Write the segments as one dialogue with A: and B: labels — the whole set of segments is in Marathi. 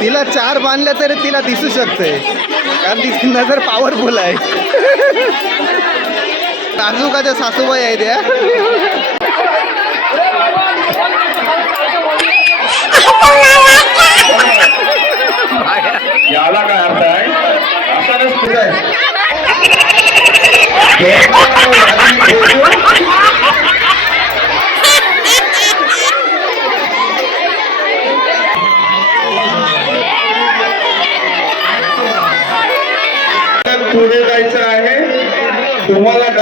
A: तिला चार बांधल्या तरी तिला दिसू शकते. कारण ती नजर पॉवरफुल आहे. नाजूकाच्या सासूबाई आहे त्या
B: याला काय अर्थ आहे? असा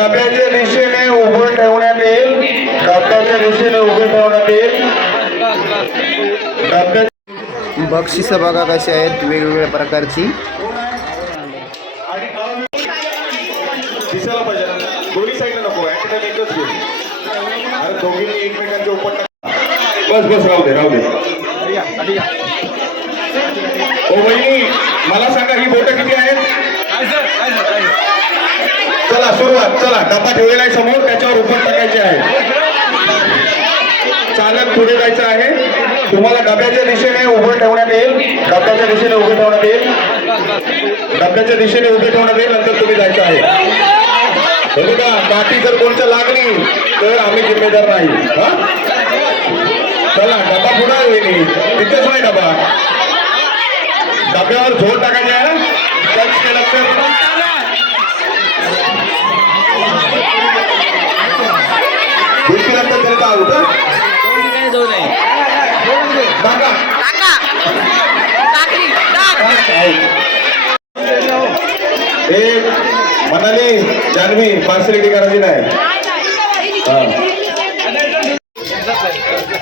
B: डब्याच्या दिशेने उभं ठेवण्यात येईल. डब्याच्या दिशेने उभं ठेवण्यात येईल. डब्या
A: बक्षिसं बघा कशी आहेत वेगवेगळ्या प्रकारची.
B: दिसायला पाहिजे. ना. दोन्ही साईडला नको ऍक्च्युअली एकच घे अरे दोघींनी एकमेकांच्या उपट बस बस राहू दे राहू दे. ओ वहिनी मला सांगा ही बोट किती आहेत? चला सुरुवात चला. डबा ठेवलेला आहे समोर त्याच्यावर उपर टाकायचे आहे. चालत पुढे जायचं आहे. तुम्हाला डब्याच्या दिशेने उभं ठेवण्यात येईल. डब्याच्या दिशेने उभे ठेवण्यात येईल. डब्याच्या दिशेने उभे ठेवण्यात येईल नंतर तुम्ही जायचं आहे. हे बघा काठी जर कोणच्या लागली तर आम्ही जिम्मेदार नाही. हा? चला डबा पुन्हा येईल. तिथेच नाही डबा डब्यावर झोल टाकायचे आहे. टच केलं तर. दिसल्यानंतर तरी काय होतं टाका. एक म्हणाली जान्हवी पार्सलिटी करायची नाही.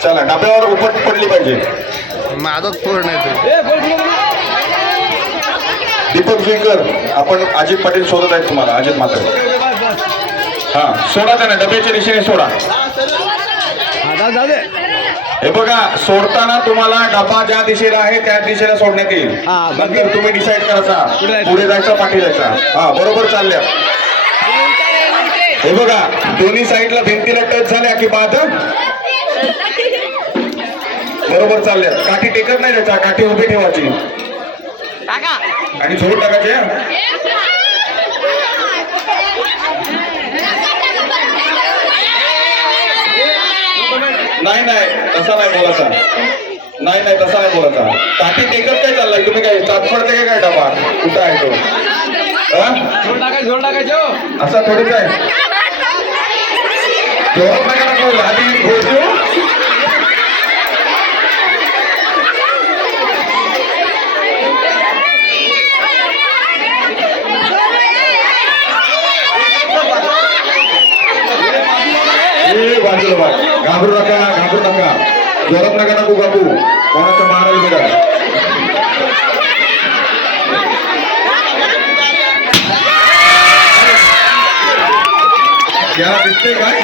B: चला डब्यावर उपट पडली पाहिजे.
A: मागच पूर्ण
B: दीपक जुईकर आपण अजित पाटील शोधत आहेत तुम्हाला अजित मात्र. हा सोडा त्यांना डब्याच्या दिशेने सोडा. हे बघा सोडताना तुम्हाला डबा ज्या दिशेला आहे त्या दिशेला सोडण्यात येईल.
A: हा,
B: नंतर तुम्ही डिसाईड करायचा पुढे जायचा. पाठी जायचा. हा बरोबर चालल्या. हे बघा दोन्ही साईडला भिंतीला टच झाल्या की बाद. बरोबर चालल्या. काठी टेकत नाही त्याचा काठी उभी ठेवायची. आणि झोड टाकायचे नाही नाही तसा नाही बोलायचा. नाही नाही तसा नाही बोलायचा. काठी टेकत काय चाललाय? तुम्ही काय चाचपडते काय काय डबा? कुठं आहे तो? हा? असा थोडीच आहे. घाबरू नका. जोरात नका नको बाबू कोणाचं मारायला बघा याला दिसते काय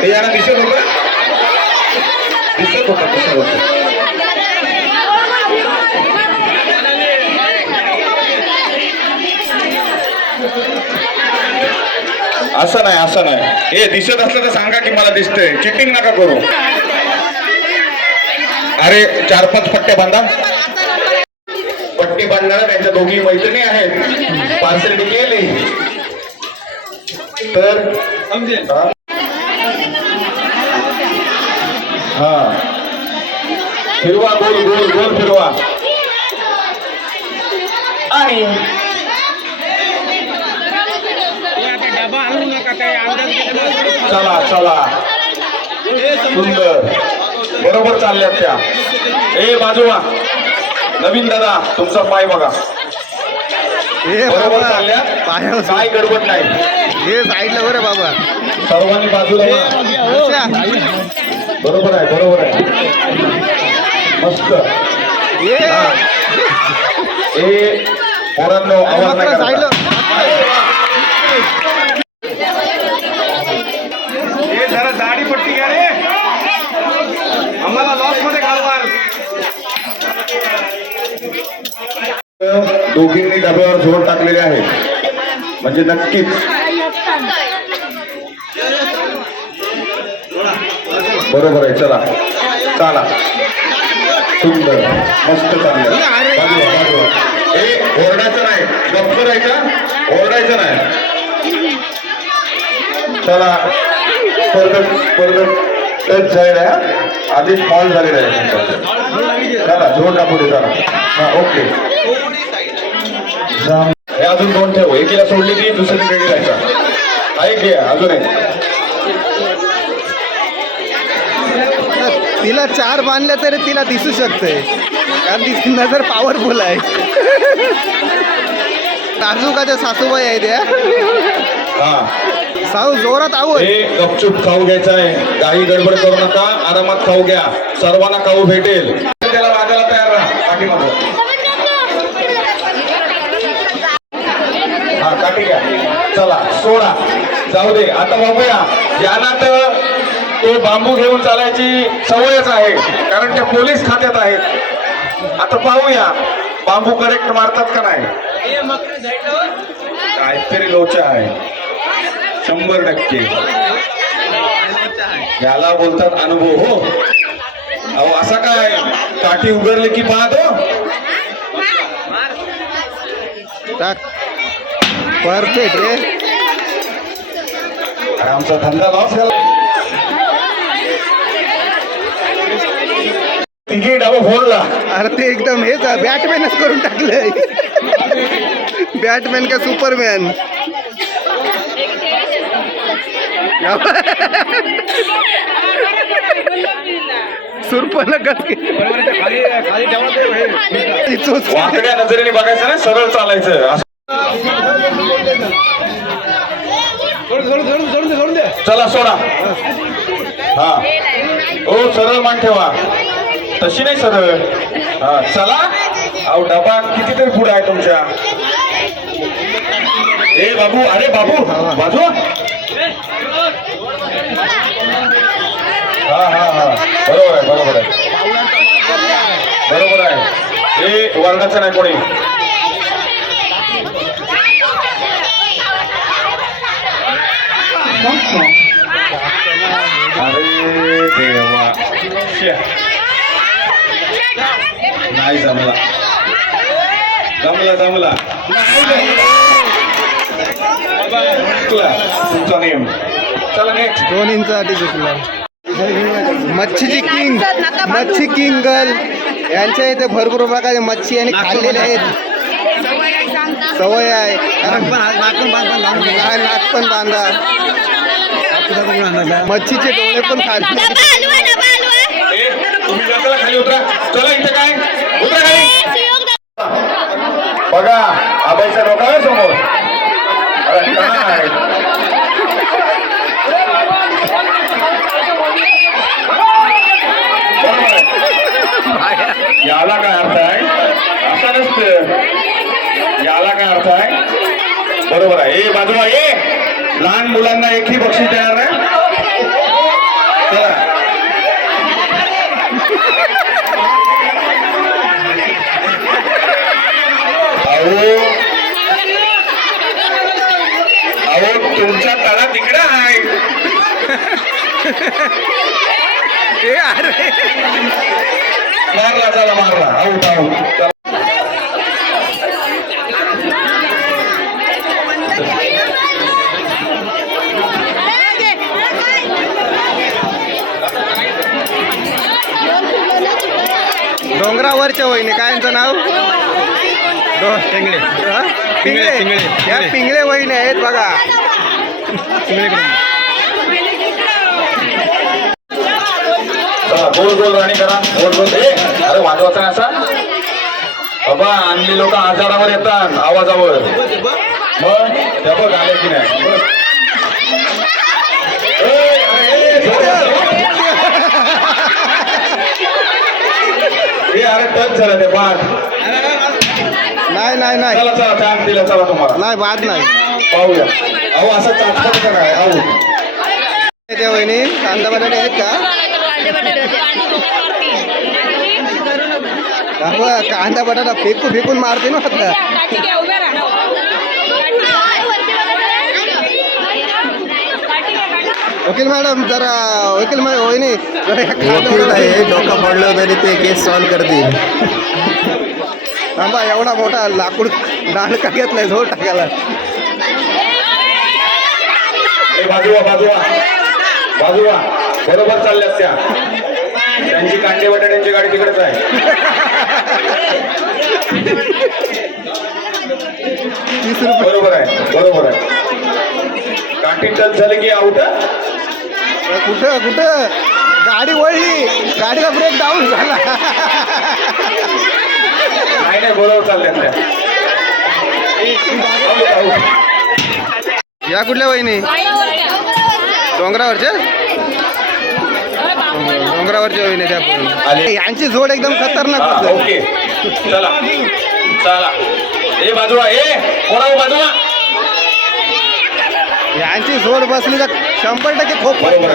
B: ते याला दिसत होत दिसत होता दिसत होता असं नाही असं नाही. हे दिसत असलं तर सांगा की मला दिसतंय. चिटिंग नका करू. अरे चार पाच पट्ट्या बांधा. पट्टी बांधणाऱ्या त्यांच्या दोघी मैत्रिणी आहेत. पार्सल केली. तर हा. फिरवा गोल गोल गोल फिरवा. आणि चला चला. सुंदर. बरोबर चालल्यात त्या. ए बाजूला. नवीन दादा तुमचा पाय बघा. बरोबर चालल्या काय गडबड नाही.
A: हे साईडला बरं बाबा.
B: सर्वांनी बाजूला. बरोबर आहे बरोबर आहे. मस्त.
A: ये.
B: ए पोरांनो आवाज नाही डब्यावर जोर टाकलेले आहेत म्हणजे नक्कीच. बरोबर आहे चला. चला. सुंदर. मस्त चाललं बाजूला, ओरडायचं नाही. गप्प करायचं ओरडायचं नाही. चला. परत परत टच झालेला आहे आधीच फॉल झालेला आहे. चला झोर टाकू चला. हा ओके हे अजून दोन ठेव. एकीला सोडली की दुसरी रेडी राहायचा ऐक अजून एक.
A: तिला चार बांधल्या तरी तिला दिसू शकते. कारण ती नजर पॉवरफुल आहे. नाजूकाच्या सासूबाई आहे त्या
B: हा.
A: साऊ जोरात आहोत
B: हे गपचूप खाऊ घ्यायचं आहे काही गडबड करू नका. आरामात खाऊ घ्या. सर्वांना खाऊ भेटेल. त्याला वाजायला तयार राहा. पाठीमागं हा काठी घ्या चला सोडा. जाऊ दे. आता बघूया. यांना तर ते बांबू घेऊन चालायची सवयच आहे. कारण ते पोलीस खात्यात आहेत. आता पाहूया. बांबू करेक्ट मारतात का नाही? काहीतरी लोचा आहे. शंभर टक्के. याला बोलतात अनुभव हो. अहो असा काय? काठी उघडली की पाहतो?
A: परफेक्ट रे.
B: आमचा धंदा लॉस झाला. तिघी डाबा फोडला
A: अरे ते एकदम हेच बॅटमॅनच करून टाकलंय. बॅटमॅन का सुपरमॅन सुरपण
B: नजरेने बघायचं सरळ चालायचं असं. चला सोडा. हा. ओ सरळ मान ठेवा. तशी नाही सरळ. हा चला. अहो डबा कितीतरी पुढे आहे तुमच्या. ए बाबू अरे बाबू बाजू. हा हा हा. बरोबर आहे बरोबर आहे. बरोबर आहे. हे वर्गाचं नाही कोणी. अरे देवा नाही जमला जमला जमला तुमचा नियम चला नेक्स्ट
A: दोन इंचासाठी जिंकला मच्छीची किंग मच्छी किंग गर्ल यांच्या इथे भरपूर प्रकारचे मच्छी आणि खाल्लेले आहेत. सवय आहे. कारण हा, नाक पण बांधा मच्छीचे डोळे पण खाल्ले
B: ए, तुम्ही जा चला खाली उतरा चला इथे काय उतरा खाली बघा आबाईचा डोका आहे समोर अरे काय बरोबर आहे. याला काय अर्थ आहे असा नसतं याला काय अर्थ आहे बरोबर आहे ए बाजूला ए. लहान मुलांना एकही बक्षीस देणार नाही? चला. अहो अहो तुमचा तळा तिकडे आहे मारला चला मारला. आऊट आऊट चला.
A: डोंगरावरच्या वहिनी काय यांचं नाव? पिंगळे. पिंगळे? या पिंगळे. वहिनी आहेत बघा.
B: गोल गोल राणी करा. गोल गोल. अरे वाजवायचा नाही असा? बाबा आणली लोक आजारावर येतात आवाजावर. मग त्या बघ आले की नाही बघ. ए, अरे, ए, जोरात. ए अरे टच झालं ते बाद
A: नाही नाही नाही.
B: चला चला चान्स दिला चला तुम्हाला.
A: नाही बाद नाही.
B: पाहूया. अहो असं चाचपट काय? आऊ
A: त्या वहिनी कांदा बटाटे आहेत का? अहो, कांदा बटाटा फेकून फेकून मारते ना आता. वकील मॅडम जरा वकील मॅडम जरा या वकील आहे डोकं पडलं तरी ते केस सॉल्व करतील. थांबा एवढा मोठा लाकूड दांडका घेतलाय झोड टाकायला.
B: ए बाजूवा बाजूवा बाजूवा बरोबर चालल्यात त्या. त्यांची कांडे बटाट्यांची गाडी तिकडेच आहे.
A: तीस रुपये.
B: बरोबर आहे बरोबर आहे. काठी टच झाली की आउट
A: कुठं कुठं? गाडी वळली. गाडीचा ब्रेक डाऊन झाला.
B: नाही नाही.
A: या कुठल्या वहिनी? डोंगरावरच्या? डोंगरावरच्या वहिनी त्या. यांची जोड एकदम खतरनाक.
B: ओके. चला. चला. ए बाजूला ए. कोणा बाजूला?
A: यांची जोड बसली तर शंभर टक्के खोप
B: बरोबर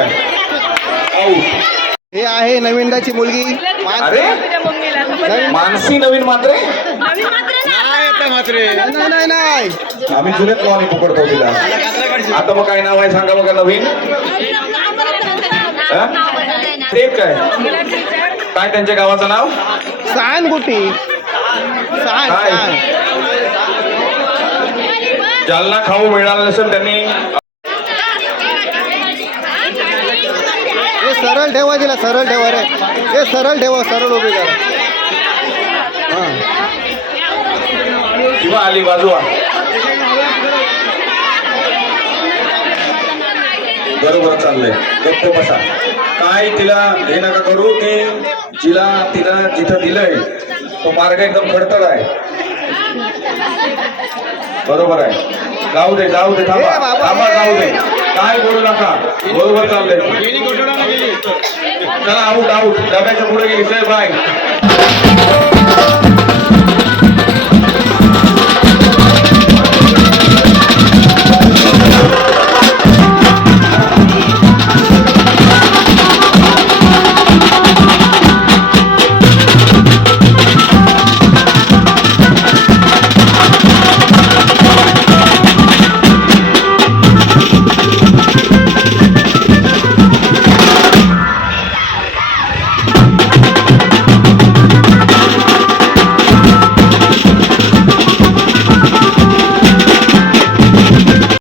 A: हे आहे नवीनदाची मुलगी.
B: अरे? मानसी नवीन मात्रे?
A: नाही नाही नाही
B: आम्ही जुन्यात पकडतो तिला. आता मग काय नाव आहे सांगा बघा नवीन? हा? ते काय? काय त्यांच्या गावाचं नाव?
A: सांग गुटी? सांग
B: जालना खाऊ मिळाला नसेल त्यांनी
A: हे सरळ ठेवा तिला सरळ ठेवा रे. हे सरळ ठेवा सरळ उभी करा.
B: किंवा आली बाजूला बरोबर चाललंय. गप्प बसा. काय तिला हे नका करू ती जिला तिला जिथं दिलंय तो मार्ग एकदम खडतर आहे. बरोबर आहे. जाऊ दे जाऊ दे थांबा.
A: ए
B: थांबा
A: ए.
B: जाऊ दे. काय बोलू नका बरोबर चाललंय चला आऊट आऊट डब्याच्या पुढे गेली साहेब बाय